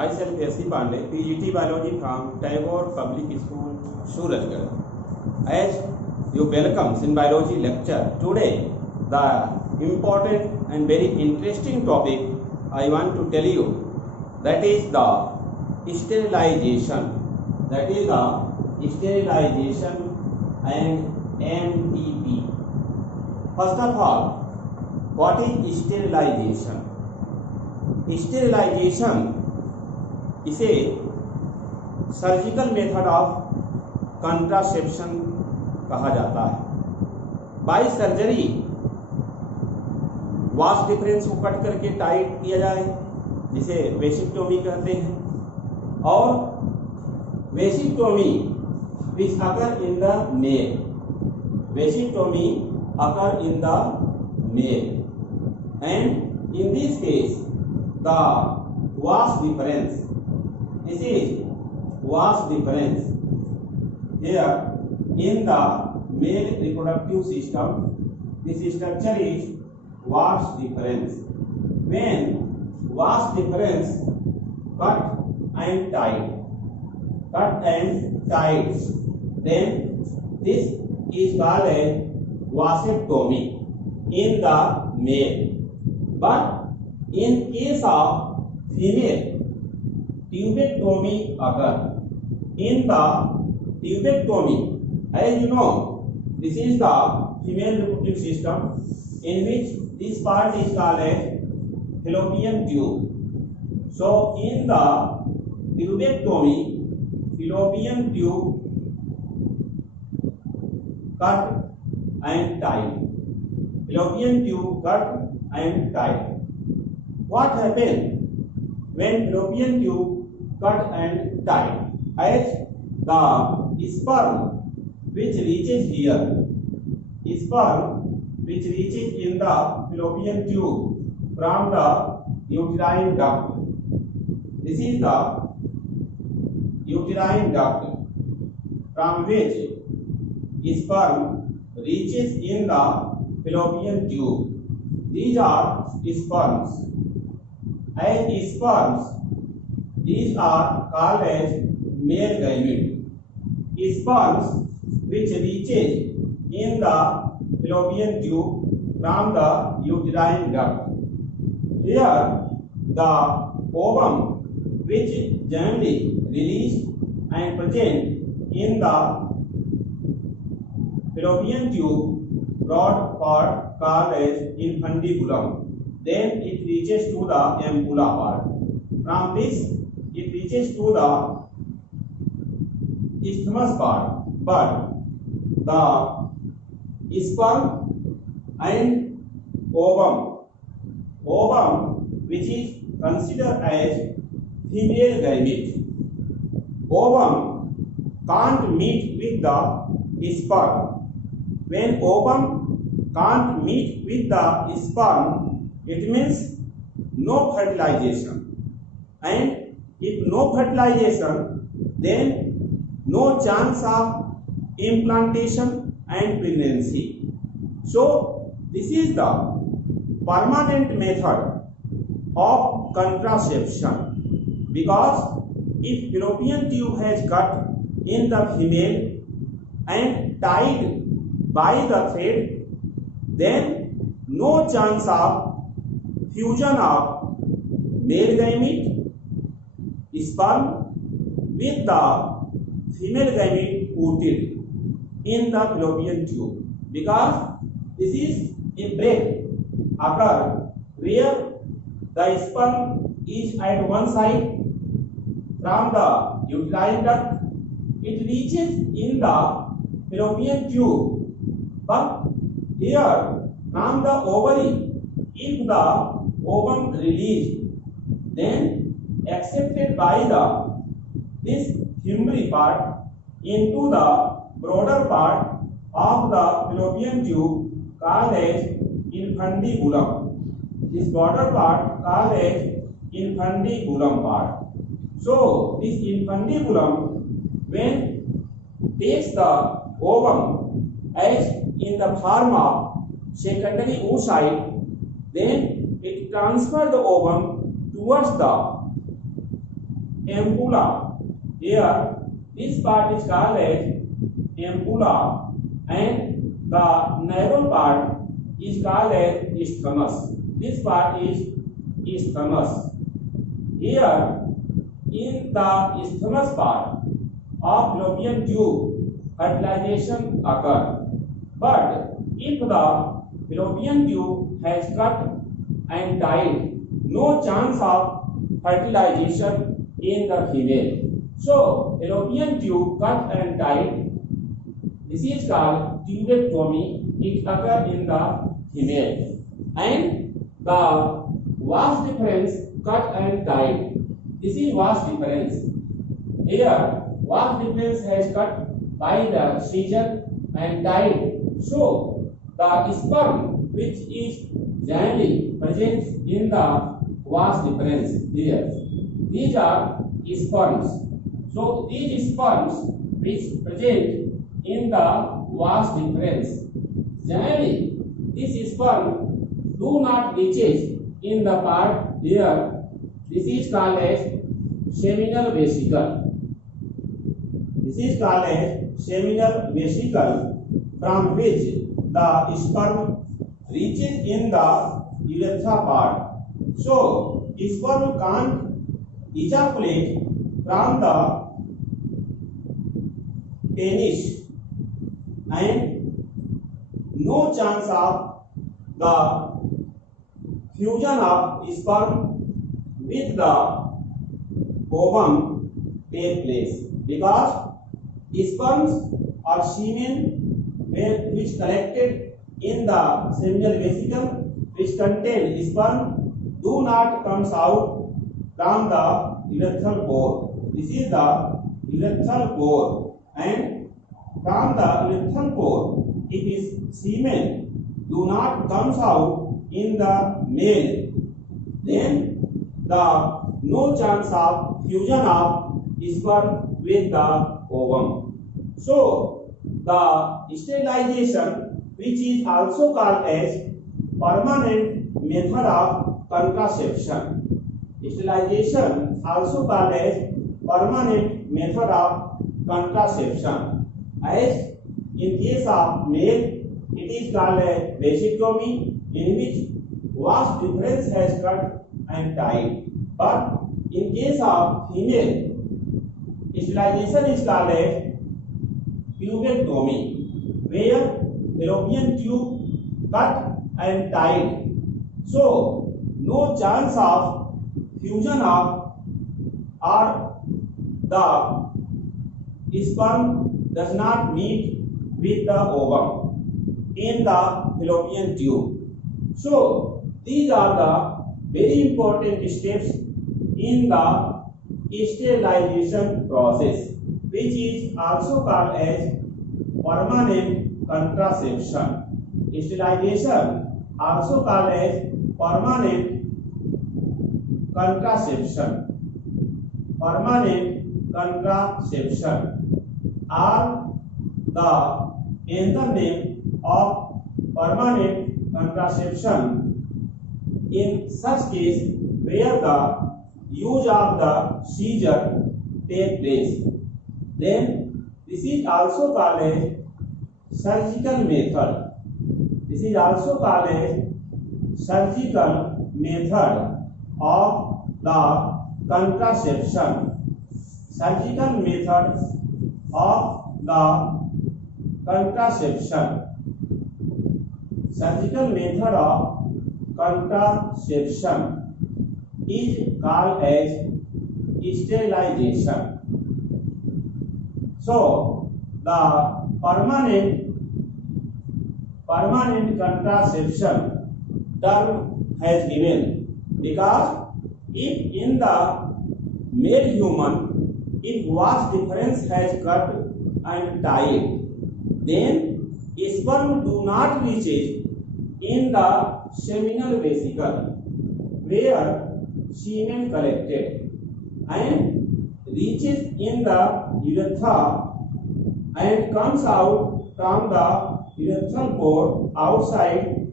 Myself S.C. Pandey, PGT Biology from Tagore Public School, Surajgarh. As you welcome in biology lecture, today the important and very interesting topic I want to tell you, that is the sterilization. That is the sterilization and MTP. First of all, what is sterilization? Sterilization इसे surgical method of contraception कहा जाता है। By surgery vas deferens को cut करके tight किया जाए, जिसे vasectomy कहते हैं, और vasectomy which occur in the male, vasectomy occur in the male, and in this case the vas deferens, this is vas difference. Here in the male reproductive system, this structure is vas difference. When vas difference cut and tied, then this is called a vasectomy in the male. But in case of female, tubectomy occur. In the tubectomy, as you know, this is the female reproductive system in which this part is called as fallopian tube. So in the tubectomy, fallopian tube cut and tied. Fallopian tube cut and tied. What happened when fallopian tube cut and tied? As the sperm which reaches here, sperm which reaches in the fallopian tube from the uterine duct, this is the uterine duct from which sperm reaches in the fallopian tube. These are sperms. As sperms, these are called as male gamete. Sperms which reaches in the fallopian tube from the uterine duct. Here the ovum which generally released and present in the fallopian tube broad part called as infundibulum. Then it reaches to the ampulla part. From this it reaches to the isthmus part. But the sperm and ovum which is considered as female gamete, ovum can't meet with the sperm. When ovum can't meet with the sperm, it means no fertilization, and if no fertilization, then no chance of implantation and pregnancy. So this is the permanent method of contraception, because if fallopian tube has cut in the female and tied by the thread, then no chance of fusion of male gamete sperm with the female gamete ooted in the fallopian tube, because this is a break occur where the sperm is at one side from the uterine duct, it reaches in the fallopian tube, but here from the ovary, if the ovum released, then accepted by this himri part into the broader part of the fallopian tube called as infundibulum. This broader part called as infundibulum part. So this infundibulum, when takes the ovum as in the form of secondary oocyte, then it transfers the ovum towards the ampulla. Here, this part is called as ampulla, and the narrow part is called as isthmus. This part is isthmus. Here, in the isthmus part of fallopian tube, fertilization occurs. But if the fallopian tube has cut and died, no chance of fertilization in the female. So, fallopian tube cut and died. This is called tubectomy. It occurs in the female. And the vas deferens cut and died. This is vas deferens. Here, vas deferens has cut by the seizure and died. So, the sperm which is generally present in the vas deferens here. These are sperms. So, these sperms which present in the vas deferens, generally this sperm do not reaches in the part here. This is called as seminal vesicle. This is called as seminal vesicle, from which the sperm reaches in the urethra part. So, sperm can't ejaculate from the penis, and no chance of the fusion of sperm with the ovum take place, because sperms or semen which collected in the seminal vesicle which contain sperm do not comes out from the urethral pore. This is the urethral pore, and from the urethral pore, if is semen do not comes out in the male, then the no chance of fusion of sperm with the ovum. So, the sterilization, which is also called as permanent method of contraception. Sterilization also called as permanent method of contraception. As in case of male, it is called a vasectomy, in which vas deferens has cut and died. But in case of female, sterilization is called as pubectomy, where fallopian tube cut and died. So, no chance of fusion of or the sperm does not meet with the ovum in the fallopian tube. So, these are the very important steps in the sterilization process, which is also called as permanent contraception. Sterilization also called as permanent contraception. Permanent contraception are the another name of permanent contraception in such case where the use of the seizure take place. Then this is also called a surgical method. This is also called a surgical method of the contraception. Surgical method of the contraception. Surgical method of contraception is called as sterilization. So, the permanent contraception term has given because if in the male human, if vas deferens has cut and died, then sperm do not reach in the seminal vesicle where semen collected and reaches in the urethra and comes out from the urethral pore outside.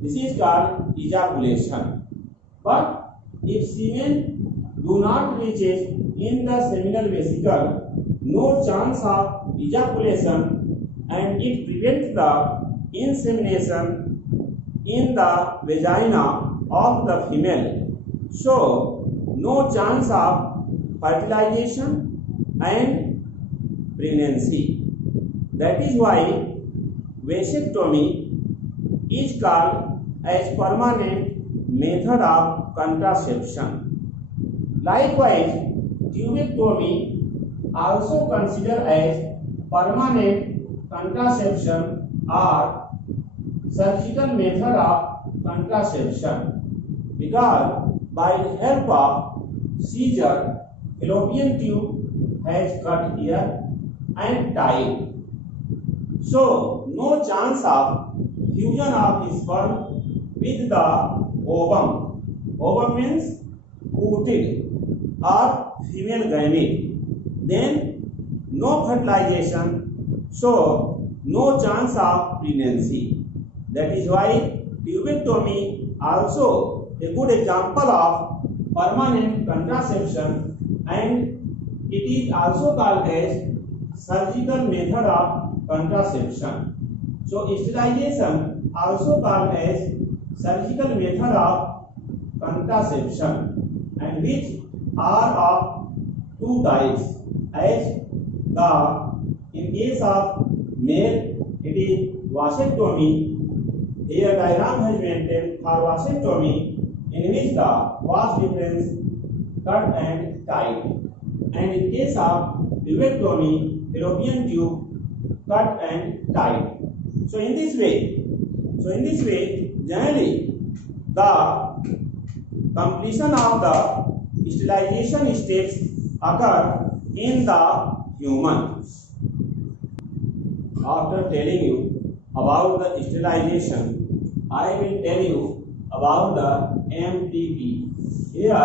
This is called ejaculation. But if semen do not reaches in the seminal vesicle, no chance of ejaculation, and it prevents the insemination in the vagina of the female. So, no chance of fertilization and pregnancy. That is why vasectomy is called as permanent method of contraception. Likewise, tubectomy also considered as permanent contraception or surgical method of contraception, because by the help of seizure, fallopian tube has cut here and tied. So, no chance of fusion of sperm with the ovum. Ovum means ooted or female gamete. Then, no fertilization. So, no chance of pregnancy. That is why tubectomy also a good example of permanent contraception, and it is also called as surgical method of contraception. So, sterilization also called as surgical method of contraception, and which are of two types. As in case of male, it is vasectomy. Here diagram has maintained for vasectomy, in which the vas difference cut and tied, and in case of tubectomy, fallopian tube cut and tied. So in this way, generally the completion of the sterilization steps occur in the human. After telling you about the sterilization, I will tell you about the MTP. Here,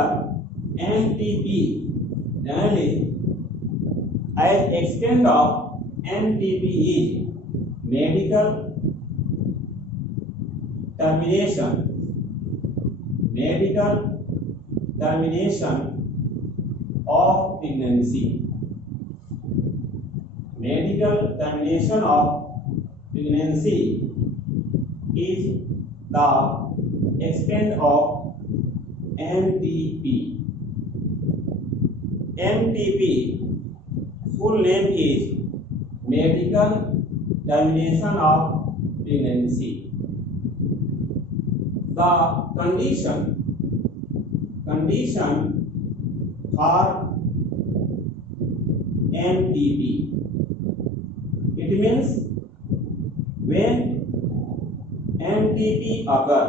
MTP generally as extent of MTP is medical termination of pregnancy. Medical termination of pregnancy is the extent of MTP. MTP full name is medical termination of pregnancy. The condition for MTP, it means when MTP occur,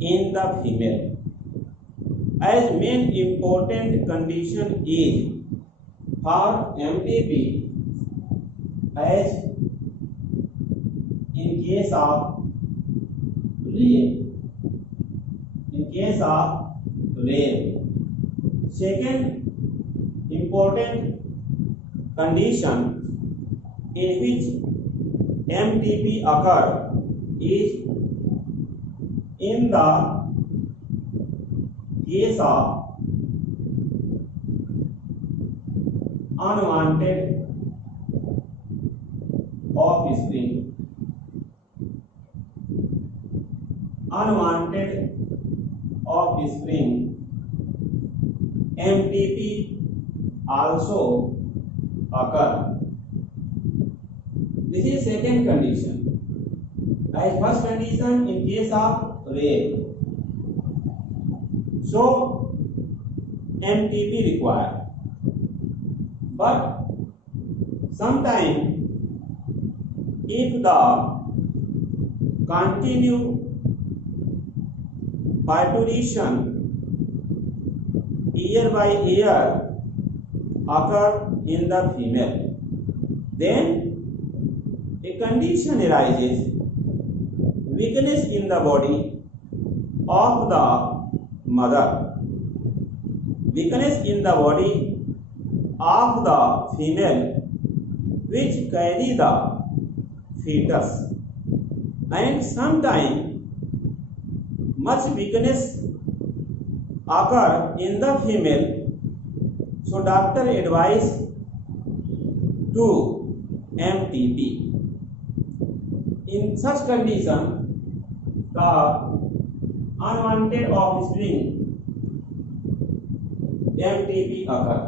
in the female, as main important condition is for MTP, as in case of rape. Second important condition in which MTP occur is in the case of unwanted offspring. Unwanted offspring, MTP also occur. This is second condition. As first condition in case of rape, so MTP required. But sometimes if the continued parturition year by year occur in the female, then a condition arises, weakness in the body of the mother, weakness in the body of the female which carry the fetus, and sometimes much weakness occur in the female, so doctor advise to MTP. In such condition, the unwanted offspring MTP occur.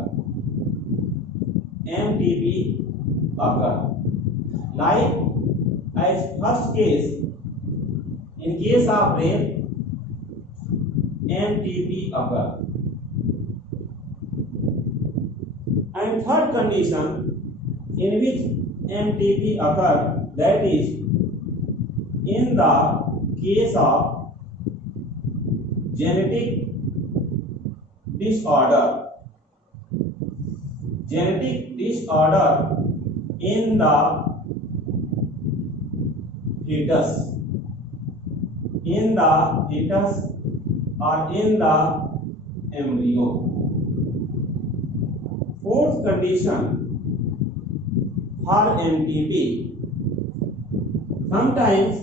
MTP occur. Like as first case, in case of rape, MTP occur. And third condition in which MTP occur, that is in the case of genetic disorder. Genetic disorder in the fetus. In the fetus or in the embryo. Fourth condition for MTP. Sometimes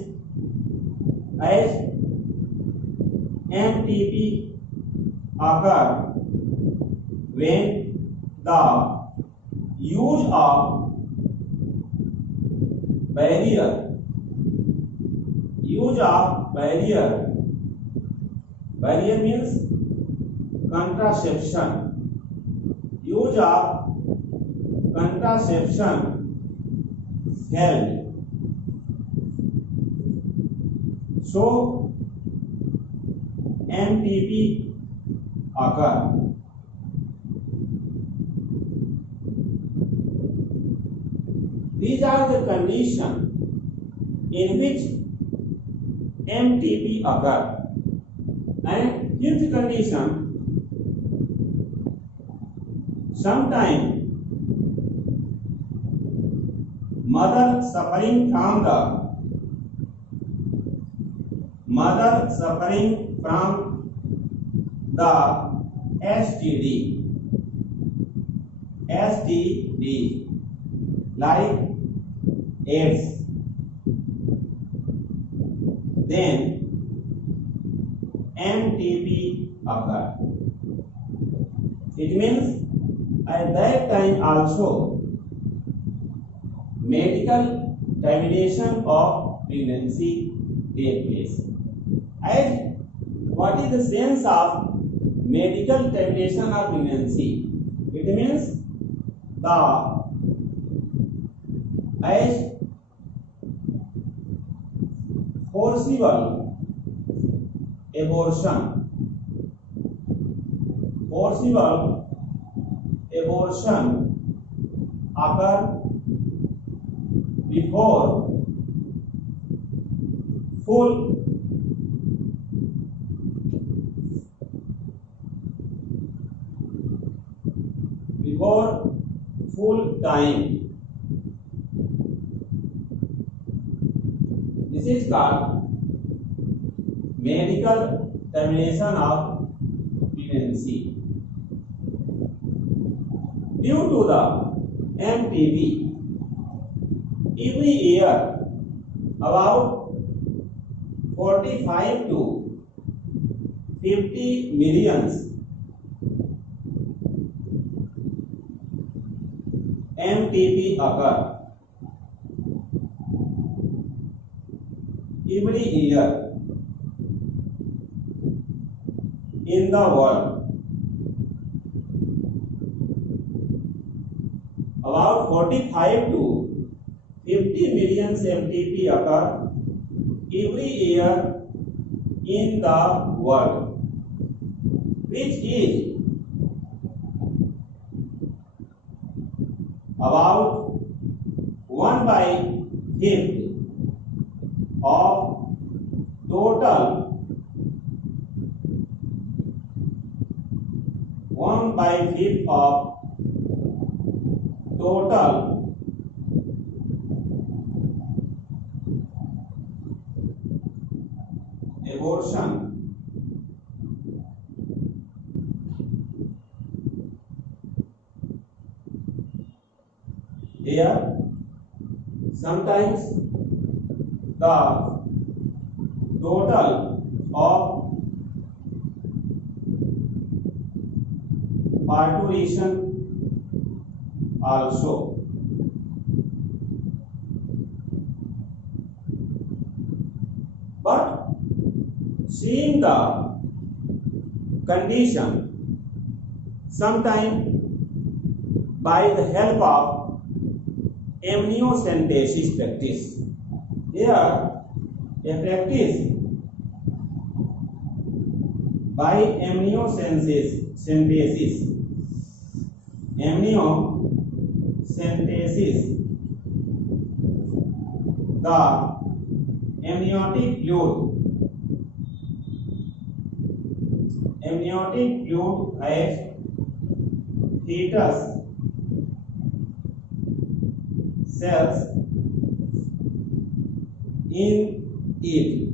as MTP occur when the use of barrier means contraception. Use of contraception held. So MTP occur. These are the conditions in which MTP occur. And fifth condition, sometimes mother suffering from the STD like AIDS, then MTP occur. It means at that time also medical termination of pregnancy take place. And what is the sense of medical termination of pregnancy? It means as forcible abortion occur before full time. This is called medical termination of pregnancy. Due to the MTP, every year about 45 to 50 millions MTP occur. Every year in the world, about 45 to 50 million MTP occur every year in the world, which is about 1/5 of total 1/5 of total abortion. Here sometimes the total of parturition also. But seeing the condition, sometime by the help of amniocentesis practice. Here, a practice by amniocentesis, the amniotic fluid as fetus cells in it,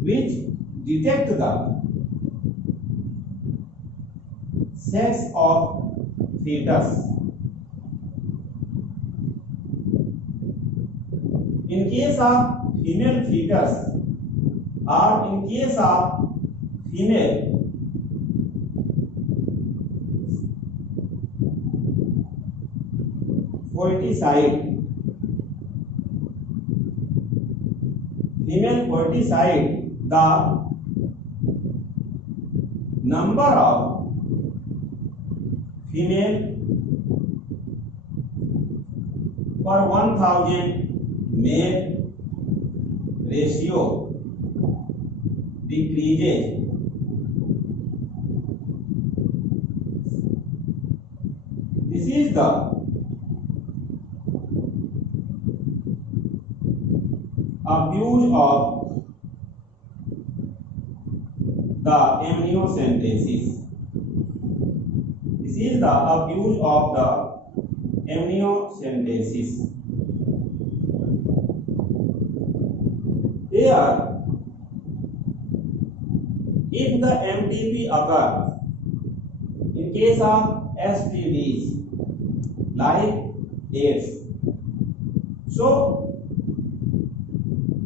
which detect the sex of fetus. In case of female fetus or in case of female foeticide, the number of female per 1000 male ratio decreases. This is the abuse of the amniocentesis. This is the abuse of the amniocentesis. Here, if the MTP occur in case of STDs like AIDS, so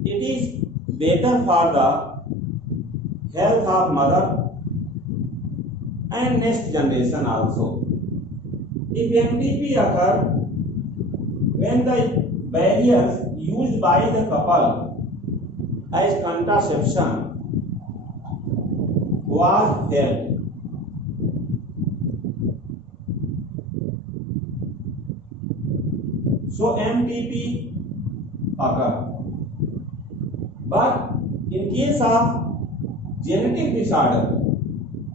it is better for the health of mother and next generation also. If MTP occur when the barriers used by the couple as contraception was failed, so MTP occur. But in case of genetic disorder,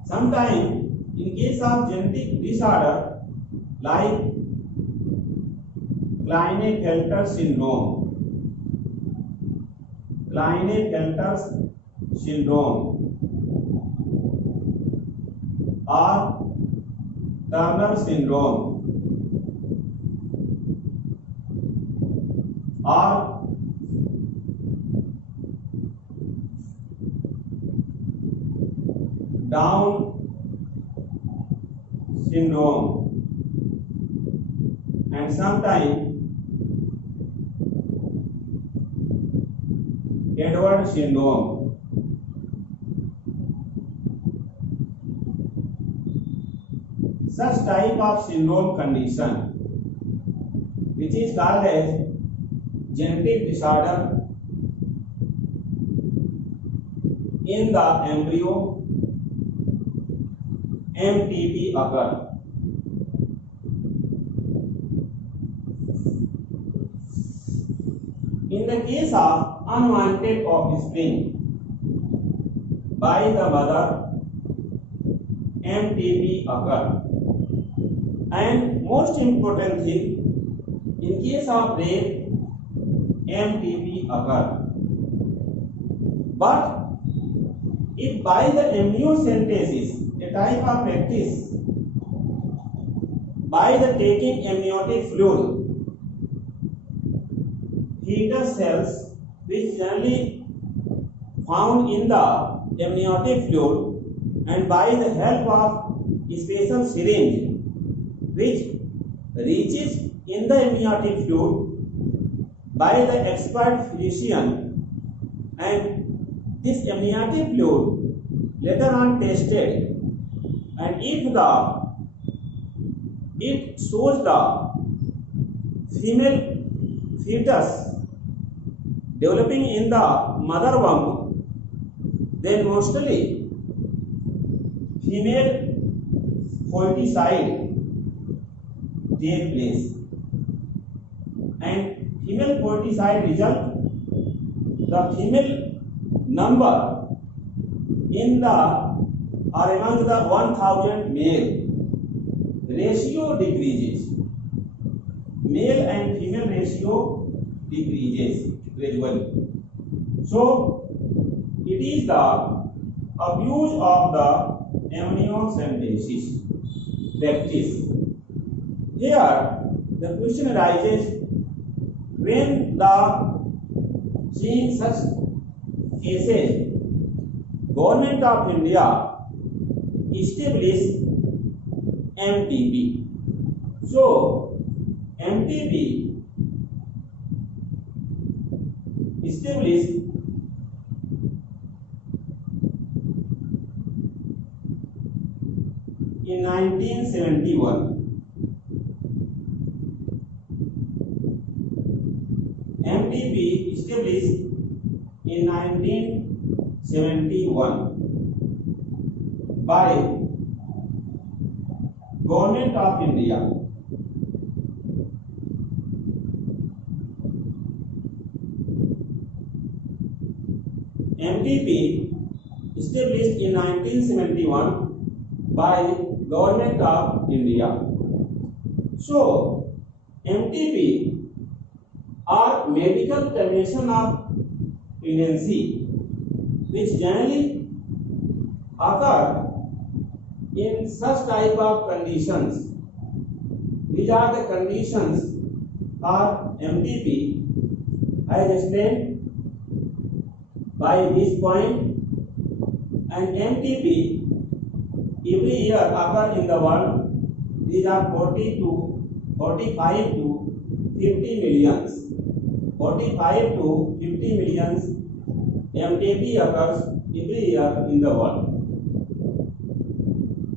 sometimes in case of genetic disorder like Klinefelter syndrome or Turner syndrome or Down syndrome, and sometimes Edwards syndrome. Such type of syndrome condition, which is called as genetic disorder in the embryo, MTP occur. In the case of unwanted offspring by the mother, MTP occur. And most important thing, in case of rape, MTP occur. But if by the amniocentesis, a type of practice, by the taking amniotic fluid, fetus cells which generally found in the amniotic fluid, and by the help of a special syringe which reaches in the amniotic fluid, by the expert physician and this amniotic fluid later on tested, and if it shows the female fetus developing in the mother womb, then mostly female foeticide take place, and female foeticide result the female number in the or among the 1000 male ratio decreases. Male and female ratio decreases gradually. So it is the abuse of the amniocentesis practice. Here the question arises, when the seeing such cases, Government of India established MTP. So MTP established in 1971. MTP established in 1971 by Government of India. MTP established in 1971 by Government of India. So MTP are medical termination of pregnancy, which generally occur in such type of conditions. These are the conditions for MTP as explained by this point, and MTP every year occur in the world. These are 40 to 45 to 50 millions. 45 to 50 millions MTP occurs every year in the world,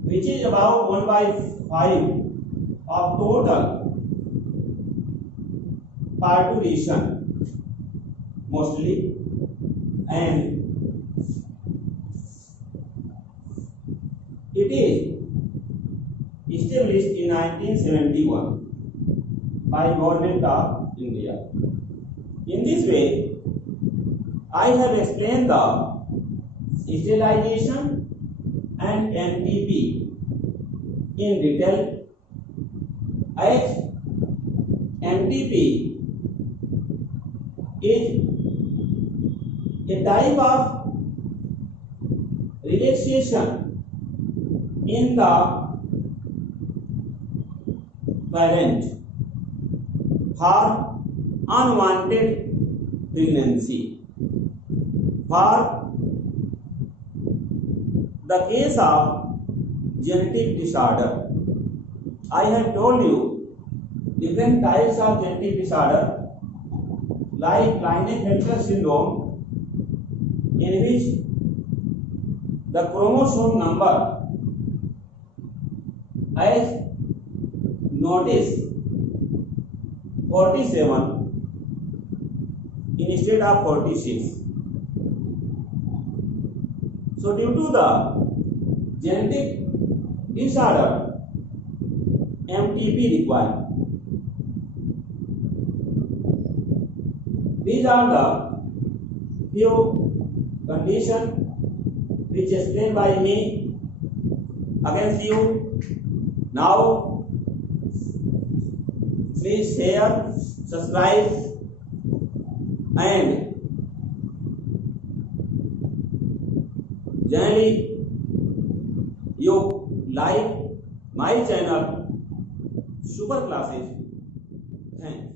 which is about 1/5 of total parturition mostly, and it is established in 1971 by Government of India. In this way, I have explained the sterilization and MTP in detail, as MTP is a type of relaxation in the parent for unwanted pregnancy. For the case of genetic disorder, I have told you different types of genetic disorder, like Klinefelter syndrome, in which the chromosome number as noticed 47 instead of 46. So due to the genetic disorder, MTP required. These are the few conditions which explained by me. Again, see you. Now please share, subscribe, and generally you like my channel Super Classes. Thanks.